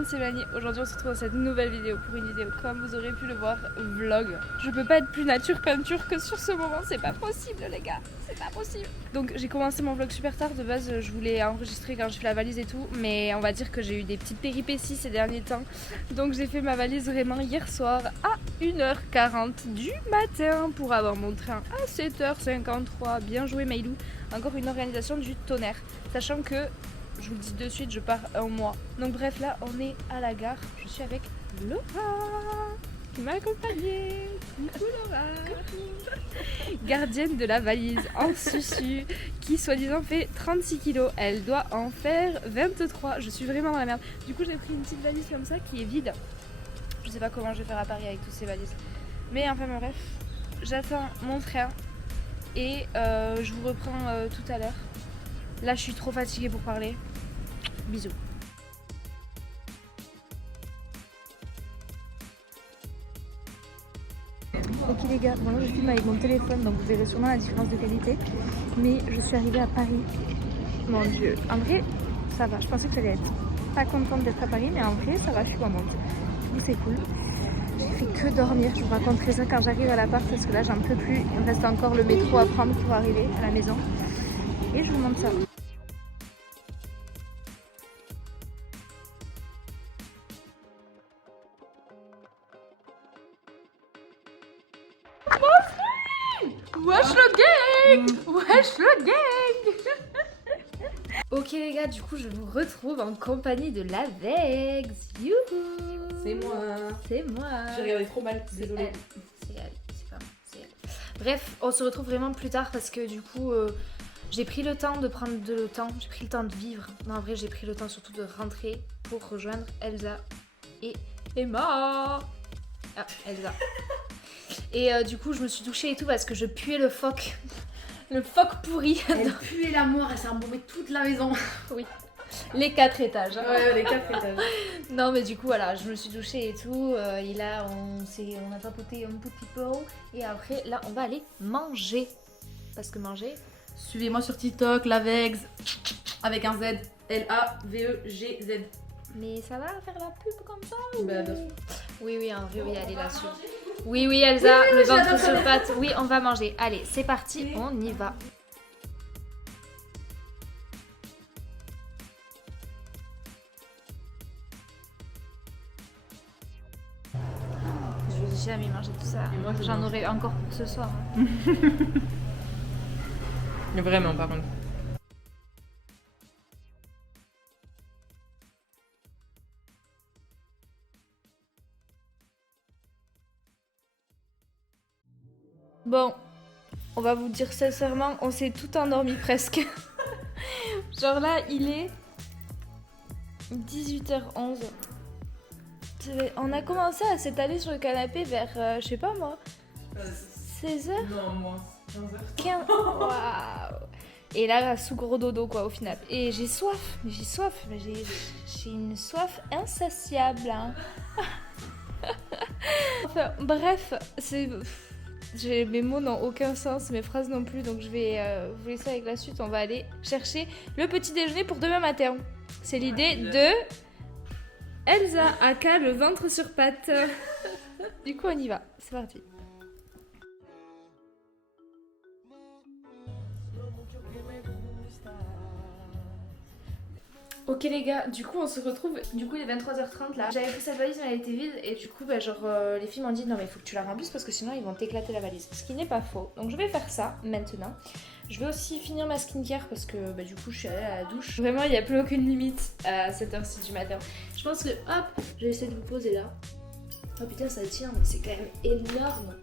monde, c'est Mani. Aujourd'hui on se retrouve dans cette nouvelle vidéo pour une vidéo, comme vous aurez pu le voir, vlog. Je peux pas être plus nature peinture que sur ce moment, c'est pas possible les gars, c'est pas possible. Donc j'ai commencé mon vlog super tard, de base je voulais enregistrer quand je fais la valise et tout, mais on va dire que j'ai eu des petites péripéties ces derniers temps. Donc j'ai fait ma valise vraiment hier soir à 1h40 du matin pour avoir mon train à 7h53. Bien joué Maïlou, encore une organisation du tonnerre, sachant que je vous le dis de suite, je pars un mois. Donc bref, là on est à la gare. Je suis avec Laura qui m'a accompagnée. Coucou Laura. Gardienne de la valise en susu qui soi-disant fait 36 kilos. Elle doit en faire 23. Je suis vraiment dans la merde. Du coup j'ai pris une petite valise comme ça qui est vide. Je sais pas comment je vais faire à Paris avec toutes ces valises. Mais enfin bref, j'attends mon train et je vous reprends tout à l'heure. Là je suis trop fatiguée pour parler. Bisous. Ok les gars, bon là je filme avec mon téléphone donc vous verrez sûrement la différence de qualité. Mais je suis arrivée à Paris. Mon dieu, en vrai ça va, je pensais que ça allait être pas contente d'être à Paris mais en vrai ça va, je suis contente. Du coup c'est cool. J'ai fait que dormir, je vous raconterai ça quand j'arrive à l'appart parce que là j'en peux plus. Il me reste encore le métro à prendre pour arriver à la maison. Et je vous montre ça. Wesh le gang! Wesh le gang! Ok les gars, du coup je vous retrouve en compagnie de la Vex. Youhou! C'est moi. C'est moi. J'ai regardé trop mal, désolée. C'est elle, c'est pas moi, c'est elle. Bref, on se retrouve vraiment plus tard parce que du coup j'ai pris le temps de prendre le temps, j'ai pris le temps de vivre. Non en vrai j'ai pris le temps surtout de rentrer pour rejoindre Elsa et Emma. Ah, Elsa. Et du coup je me suis douchée et tout parce que je puais le phoque. Le phoque pourri. Elle puait la mort, elle s'est embaumée toute la maison. Oui. Les 4 étages. Hein. Ouais, les 4 étages. Non mais du coup voilà, je me suis douchée et tout. Et là on a papoté un petit peu. Et après là on va aller manger. Parce que manger... Suivez-moi sur TikTok, Lavegs, avec un Z. L-A-V-E-G-Z. Mais ça va faire la pub comme ça Bah, bien sûr. Oui, en vrai, oui, allez là-dessus. Oui, Elsa, Oui, le ventre j'adore sur ça. pattes. Oui, on va manger. Allez, c'est parti, on y va. Je vais jamais manger tout ça. Et moi, je J'en mange. aurai encore pour ce soir. Hein. Vraiment, par contre. Bon, on va vous dire sincèrement, on s'est tout endormi presque. Genre là, il est 18h11. On a commencé à s'étaler sur le canapé vers, je sais pas moi, 16h Non, moi, 15h. 15. Waouh. Et là, sous gros dodo quoi au final. Et j'ai soif, mais j'ai une soif insatiable. Hein. Enfin, bref, mes mots n'ont aucun sens, mes phrases non plus, donc je vais vous laisser avec la suite. On va aller chercher le petit déjeuner pour demain matin. C'est l'idée de Elsa, aka le ventre sur pattes. Du coup, on y va. C'est parti. Ok les gars, du coup on se retrouve, du coup il est 23h30 là. J'avais pris cette valise mais elle était vide et du coup les filles m'ont dit non mais il faut que tu la remplisses parce que sinon ils vont t'éclater la valise. Ce qui n'est pas faux, donc je vais faire ça maintenant. Je vais aussi finir ma skincare parce que du coup je suis allée à la douche. Vraiment il n'y a plus aucune limite à cette heure-ci du matin. Je pense que hop, je vais essayer de vous poser là. Oh putain ça tient mais c'est quand même énorme.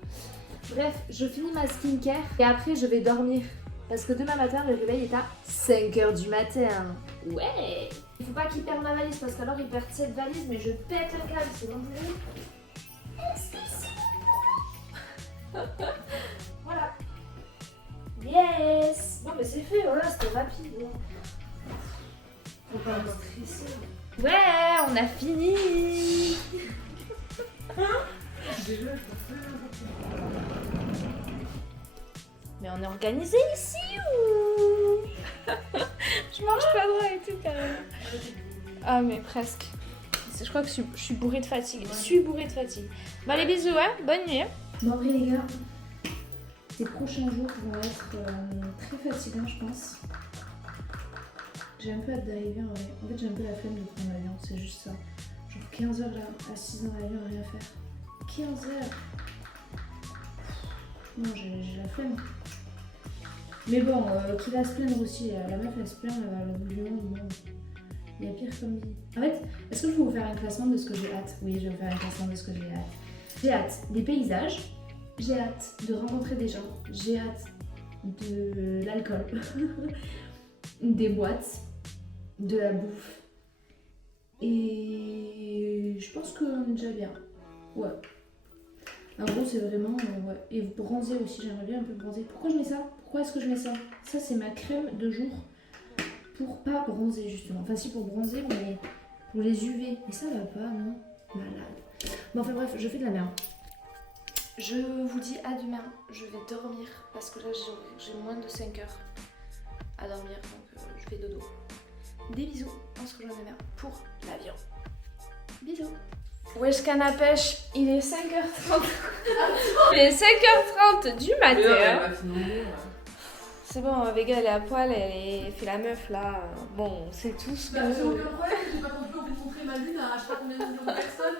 Bref, je finis ma skincare et après je vais dormir. Parce que demain matin, le réveil est à 5h du matin. Ouais. Il faut pas qu'il perde ma valise parce qu'alors il perd cette valise, mais je pète un câble, c'est non plus. Est-ce que c'est voilà. Yes. Non mais c'est fait, voilà, c'était rapide. Faut pas me stresser. Ouais, on a fini. Mais on est organisé ici ou je marche pas droit et tout quand même. Ah mais presque. Je crois que je suis bourrée de fatigue. Bon allez bisous hein, bonne nuit. Bon après les gars, les prochains jours vont être très fatigants je pense. J'ai un peu hâte d'arriver en vrai. En fait j'ai un peu la flemme de prendre l'avion, c'est juste ça. Genre 15 heures là, assise dans l'avion, rien à faire. 15 heures. Non j'ai la flemme. Mais bon, qui va se plaindre aussi, la meuf elle se plaint, elle va à l'autre bout du monde, bon. Il y a pire comme vie. En fait, est-ce que je vais vous faire un classement de ce que j'ai hâte? Oui, je vais vous faire un classement de ce que j'ai hâte. J'ai hâte des paysages, j'ai hâte de rencontrer des gens, j'ai hâte de l'alcool, des boîtes, de la bouffe. Et je pense qu'on est déjà bien. Ouais. En gros, c'est vraiment... ouais. Et bronzer aussi, j'aimerais bien un peu bronzer. Pourquoi je mets ça? Pourquoi est-ce que je mets ça? Ça, c'est ma crème de jour. Pour pas bronzer justement, enfin si pour bronzer mais pour les UV, mais ça va pas non, malade. Bon enfin bref, je fais de la merde. Je vous dis à demain, je vais dormir parce que là j'ai moins de 5 heures à dormir donc je fais dodo. Des bisous, on se rejoint demain pour l'avion. Bisous. Wesh canne à pêche, il est 5h30. Il est 5h30 du matin. C'est bon, Vega elle est à poil, elle fait la meuf là. Bon, c'est tout ce que... C'est aucun problème, j'ai pas non plus envie de montrer ma lune à je sais pas combien de millions de personnes.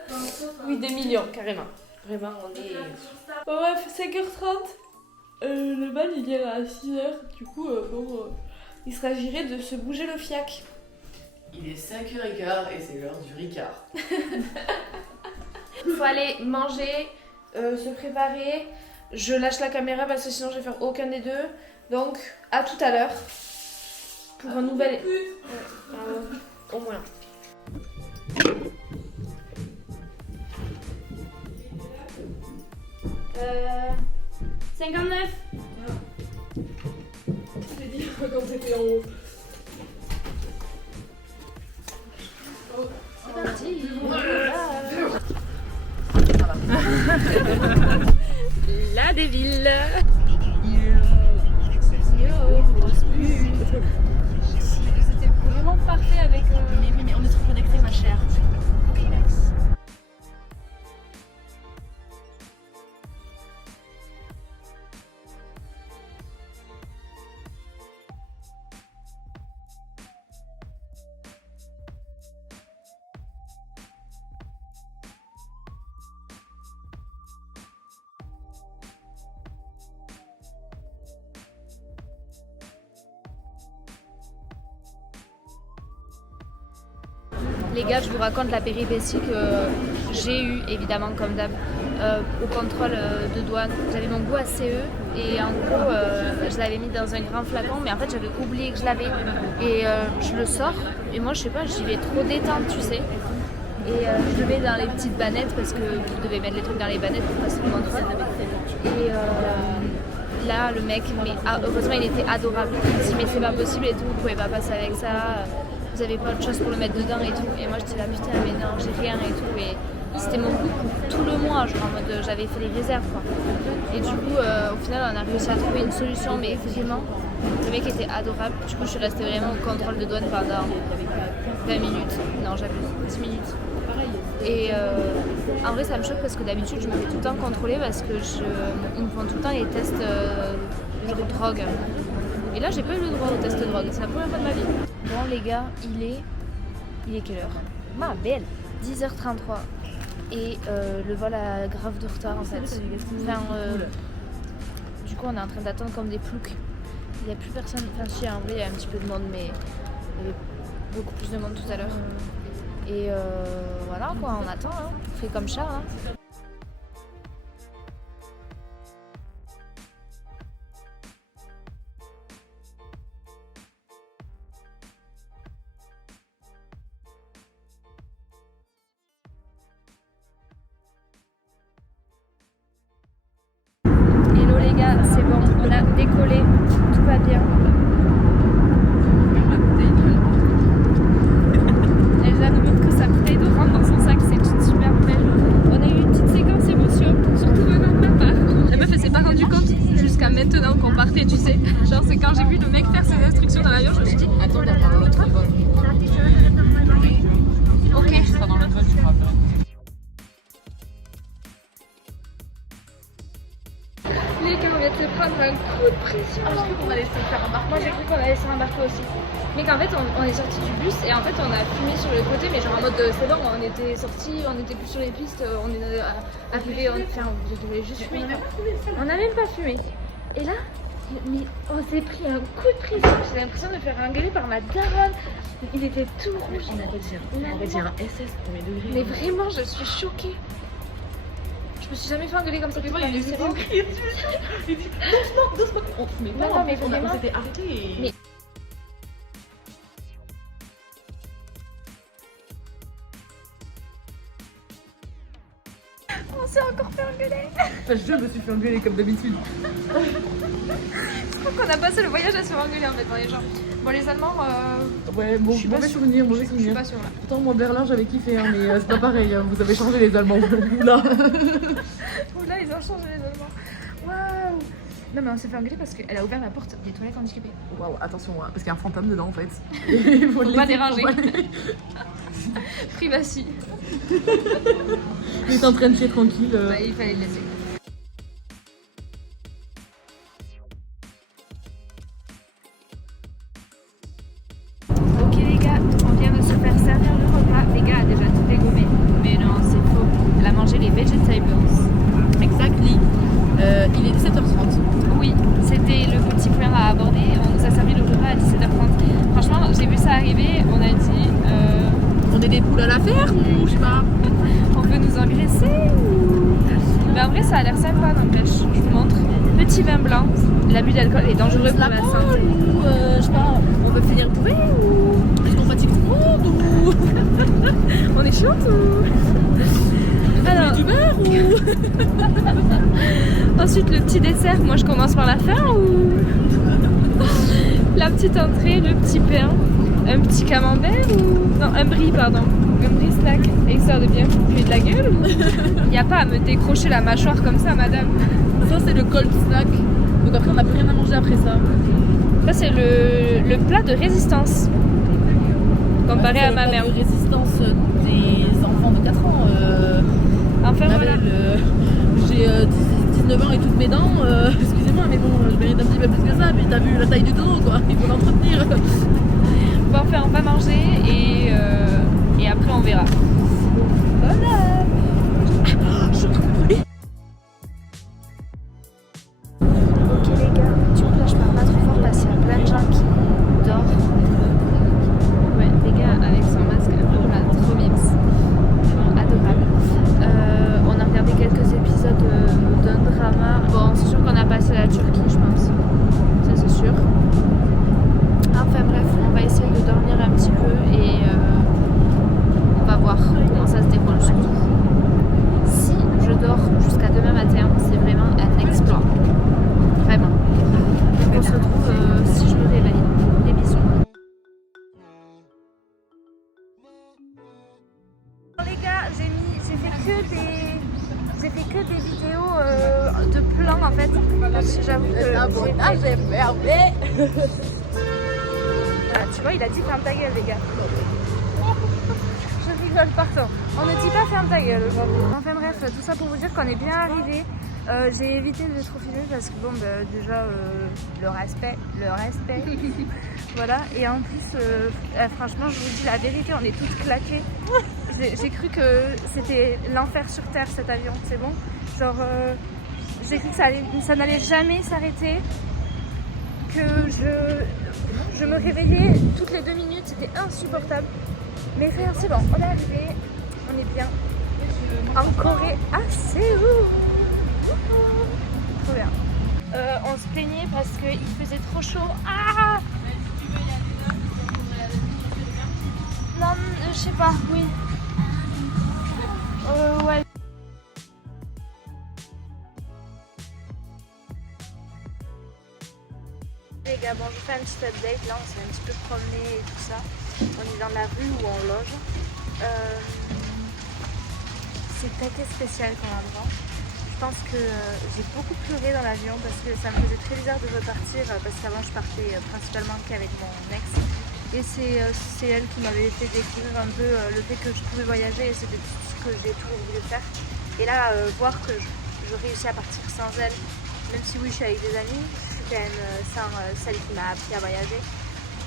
Oui, des millions, carrément. Vraiment, on est... Bon bref, 5h30. Le bal il ira à 6h. Du coup, il sera géré de se bouger le fiac. Il est 5h15 et c'est l'heure du Ricard. Il faut aller manger, se préparer. Je lâche la caméra parce que sinon je vais faire aucun des deux. Donc, à tout à l'heure pour un nouvel... au moins. 59. Je l'ai dit quand t'étais en haut. C'est parti. La des villes. C'était vraiment parfait avec... Mais on est trop connectés ma chère. Les gars, je vous raconte la péripétie que j'ai eue, évidemment, comme d'hab, au contrôle de douane. J'avais mon goût à CE et en gros, je l'avais mis dans un grand flacon, mais en fait, j'avais oublié que je l'avais. Et je le sors, et moi, je sais pas, j'y vais trop détente, tu sais. Et je le mets dans les petites bannettes parce que vous devez mettre les trucs dans les bannettes pour passer le contrôle. Et là, le mec, mais heureusement, il était adorable. Il me dit, mais c'est pas possible et tout, vous pouvez pas passer avec ça. Vous avez pas autre chose pour le mettre dedans et tout. Et moi j'étais là putain mais non j'ai rien et tout. Et c'était mon goût pour tout le mois, genre en mode j'avais fait les réserves quoi. Et du coup au final on a réussi à trouver une solution mais vraiment le mec était adorable. Du coup je suis restée vraiment au contrôle de douane pendant 20 minutes. Non j'abuse, 10 minutes. Et en vrai ça me choque parce que d'habitude je me fais tout le temps contrôler parce que ils me font tout le temps les tests genre drogue. Et là j'ai pas eu le droit au test de drogue, c'est la première fois de ma vie. Bon les gars, il est quelle heure? Ma belle 10h33 et le vol a grave de retard en fait. Enfin, du coup on est en train d'attendre comme des ploucs. Il n'y a plus personne, enfin si en vrai il y a un petit peu de monde mais il y avait beaucoup plus de monde tout à l'heure. Et voilà quoi, on attend, hein. On fait comme ça. Hein. C'est bon, on a décollé, tout va bien. Elsa nous montre que sa bouteille de rhum dans son sac, c'est une super belle. On a eu une petite séquence émotion, surtout venant de ma part. La meuf elle s'est pas rendue compte jusqu'à maintenant qu'on partait, tu sais. Genre c'est quand j'ai vu le mec faire ses instructions dans l'avion, je me suis dit attends, on va prendre l'autre vol. Ok. Tu seras dans l'autre vol, tu pourras plus rien. Les gars, on vient de se prendre un coup de pression. Ah, j'ai cru qu'on allait se faire embarquer. Moi j'ai cru qu'on allait se rembarquer aussi. Mais qu'en fait on est sorti du bus et en fait on a fumé sur le côté, mais genre en mode c'est bon, on était sortis, on était plus sur les pistes, on est arrivé, enfin on devait juste fumer. On n'a même pas fumé. Et là, mais on s'est pris un coup de pression. J'ai l'impression de me faire engueuler par ma daronne. Il était tout rouge. On aurait dit un SS premier degré. Mais vraiment, je suis choquée. Je me suis jamais fait engueuler comme ça. Tu vois, il est venu bon. crier dessus. Il dit non smoke. On fumait pas. Non, mais on vraiment. s'était arrêté et... Mais- On s'est encore fait engueuler. Je me suis fait engueuler comme d'habitude. Je crois qu'on a passé le voyage à se faire engueuler en fait par les gens. Bon, les Allemands, Ouais, bon, je suis pas mauvais sûre. souvenir, Je mauvais suis souvenir. pas sûre là. Pourtant, moi, Berlin, j'avais kiffé, hein, mais c'est pas pareil, hein, vous avez changé les Allemands. Oula. Oula, ils ont changé les Allemands. Waouh. Non, mais on s'est fait engueuler parce qu'elle a ouvert la porte des toilettes handicapées. Waouh, attention, hein, parce qu'il y a un fantôme dedans en fait. Il faut le pas laisser, déranger. faut pas le- Privacy. Il est en train de chier tranquille. Bah, il fallait le laisser. Ok les gars, on vient de se faire servir le repas. Les gars a déjà tout dégommé. Mais non, c'est faux. Elle a mangé les vegetables. Exactly. Il est 17h30. Oui, c'était le petit point à aborder. On nous a servi le repas à 17h30. Franchement, j'ai vu ça arriver. On a dit, On est des poules à la ferme ou je sais pas. on veut nous engraisser ou... Mais en vrai, ça a l'air sympa, n'empêche. Je vous montre. Petit vin blanc. L'abus d'alcool est dangereux pour la santé. Ou je sais pas, on veut finir bourré ou est-ce qu'on fatigue tout le monde ou On est chiante ou... Alors, du beurre ou... ensuite le petit dessert, moi je commence par la fin ou... La petite entrée, le petit pain, un petit camembert ou... Non, un brie pardon. Un brie snack, histoire de bien vous puer de la gueule ou... Il n'y a pas à me décrocher la mâchoire comme ça madame. Ça c'est le cold snack. Donc après on n'a plus rien à manger après ça. Ça c'est le plat de résistance. Comparé à ma mère. De résistance des enfants de 4 ans. Enfin voilà. J'ai 19 ans et toutes mes dents. Excusez-moi mais bon je mérite un petit peu plus que ça. Puis t'as vu la taille du dos quoi. Il faut l'entretenir. Bon enfin on va manger et après on verra. Voilà. Ok les gars, du coup là je parle pas trop fort parce qu'il y a plein de gens qui dorment. Ouais, les gars avec son masque, oh là, trop mimes. Vraiment adorable. On a regardé quelques épisodes d'un drama. Bon, c'est sûr qu'on a passé la Turquie, je pense. Ça c'est sûr. Enfin bref, on va essayer de dormir un petit peu et on va voir comment ça se déroule surtout. Si je dors jusqu'à demain matin, c'est vraiment un exploit. Vraiment. Donc on se retrouve si je me réveille. Des bisous. Les gars, j'ai fait que des vidéos de plans en fait. Parce que j'avoue que j'ai fermé. Ah, tu vois, il a dit ferme ta gueule, les gars. Je rigole, pardon. On ne dit pas ferme ta gueule aujourd'hui. Enfin bref, tout ça pour vous dire qu'on est bien arrivé. J'ai évité de trop filmer parce que bon, bah, déjà, le respect. Voilà, et en plus, franchement, je vous dis la vérité, on est toutes claquées. J'ai cru que c'était l'enfer sur terre cet avion, c'est bon. Genre, j'ai cru que ça n'allait jamais s'arrêter. Que je me réveillais toutes les 2 minutes, c'était insupportable. Mais frère, c'est bon, on est arrivé, on est bien. En Corée, Séoul. Trop bien. On se plaignait parce qu'il faisait trop chaud. Ah non, je sais pas, oui. Ouais. Les gars, bon, je vous fais un petit update. Là, on s'est un petit peu promené et tout ça. On est dans la rue où on loge. C'est taquet spécial comme endroit. Je pense que j'ai beaucoup pleuré dans l'avion parce que ça me faisait très bizarre de repartir parce qu'avant je partais principalement qu'avec mon ex Et c'est elle qui m'avait fait découvrir un peu le fait que je pouvais voyager et c'était tout ce que j'ai toujours voulu faire. Et là, voir que je réussis à partir sans elle, même si oui je suis avec des amis, je suis quand même sans celle qui m'a appris à voyager.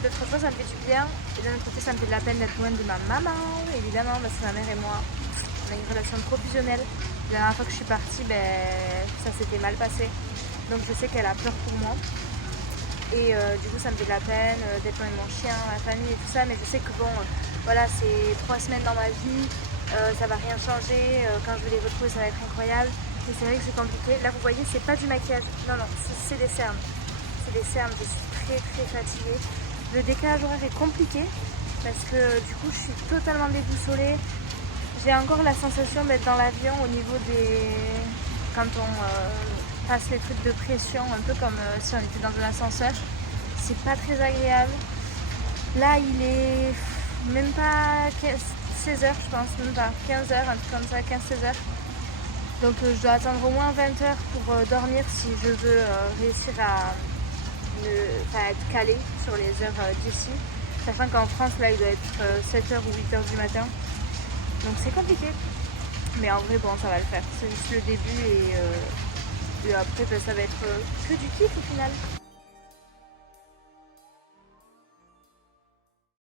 De l'autre fois ça me fait du bien et d'un autre côté ça me fait de la peine d'être loin de ma maman, évidemment, parce que ma mère et moi on a une relation trop fusionnelle. La dernière fois que je suis partie, ça s'était mal passé. Donc je sais qu'elle a peur pour moi. Et du coup ça me fait de la peine d'être loin de mon chien, ma famille et tout ça, mais je sais que bon, voilà, c'est 3 semaines dans ma vie, ça va rien changer, quand je vais les retrouver ça va être incroyable, mais c'est vrai que c'est compliqué. Là vous voyez, c'est pas du maquillage, non, c'est des cernes, je suis très fatiguée. Le décalage horaire est compliqué parce que du coup je suis totalement déboussolée. J'ai encore la sensation d'être dans l'avion au niveau des... quand on passe les trucs de pression, un peu comme si on était dans un ascenseur. C'est pas très agréable. Là il est même pas 16h je pense, même pas 15h, un truc comme ça, 15-16h. Donc je dois attendre au moins 20h pour dormir si je veux réussir à être calée sur les heures d'ici. Sachant qu'en France là il doit être 7h ou 8h du matin. Donc c'est compliqué. Mais en vrai bon ça va le faire. C'est juste le début et après ça va être que du kiff au final.